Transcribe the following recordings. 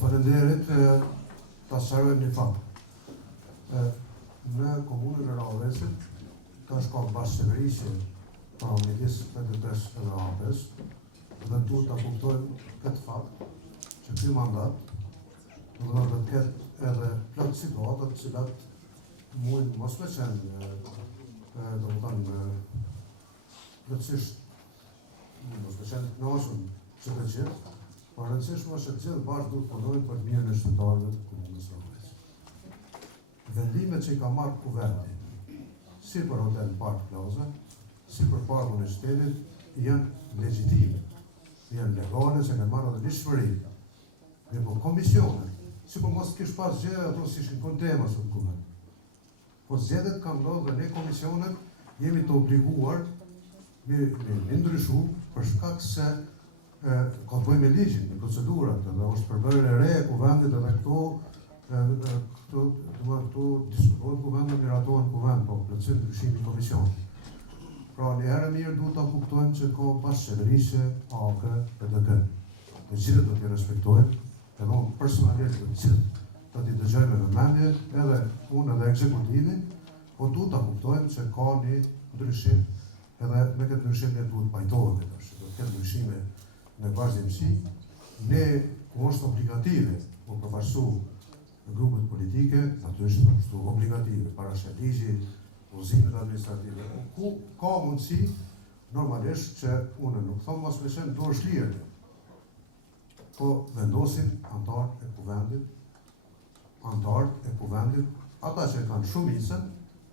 Faleminderit, ta sqarojmë një fakt. Në komunën e Rahovesit ka shkallë bashkëqeverisje pra midis PDP-s edhe AP-s, dhe duhet ta kuptojmë këtë fakt që ky mandat do të ketë edhe plot situata të cilat mund mos me qenë plotësisht mos me qenë të kënaqur që të gjithë, por rëndësishme është që të gjithë bashkë duhet punojnë për të mirën e qytetarëve të komunës së Rahovesit. Vendimet që i ka marrë kuvendi, si për Hotel Park Plaza, si për Parkun e Qytetit, janë legjitime, janë legale, se kanë marrë edhe lishmëri. Dhe po komisionet, si po mos kish pas gjë, ato si shkon tema së të kuvend. Po zgjedhjet kanë ndodhur dhe ne komisionet jemi të obliguar me ndryshu për shkak se ka të bëjë me ligjin, me procedurat, dhe është përbërë e re e kuvendit edhe këto diskutohet kuvend dhe miratohen kuvend, po plotësim ndryshimi komisionit. Pra një herë mirë duhet ta kuptojmë që ka bashkëqeverisje AK PDK. Të gjithë do t'i respektojmë, edhe unë personalisht të gjithë do t'i dëgjojmë me vëmendje, edhe unë edhe ekzekutivin, po duhet ta kuptojmë që ka një ndryshim, edhe me këtë ndryshim ne duhet pajtohemi tash, do të ketë ndryshime në vazhdimsi, ne ku është obligative po përfaqësu në grupet politike, natyrisht është obligative, parashë ligji, udhëzimet administrative, ku ka mundësi normalisht që unë nuk them mos me qenë dorë shlirë, po vendosin antarët e kuvendit, ata që kanë shumicën,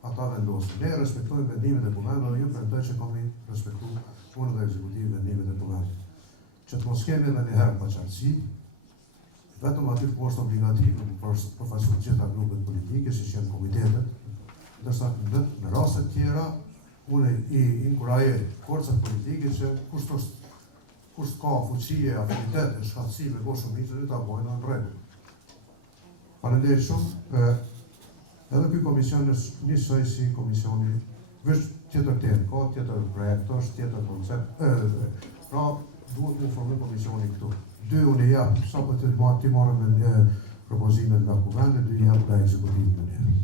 ata vendosin. Ne respektojmë vendimet e kuvendit dhe ju pretendoj që kemi respektuar unë dhe ekzekutivi vendimet e kuvendit. Që të mos kemi edhe një herë paqartësi, vetëm aty ku është obligativ për përfaqësues të gjitha grupet politike, siç janë komitetet, ndërsa në raste të tjera unë i inkurajoj forcat politike që kush ka fuqi e afinitet e shkatësi me shumicën ta bojnë në rregull. Faleminderit shumë. Edhe ky komision është njësoj si komisioni, veç tjetër temë, ka tjetër projekt, është tjetër koncept, pra duhet të informoj komisioni këtu. 2 unë jap, sa po të marrë me propozimet nga kuvendi, 2 jap nga ekzekutivit.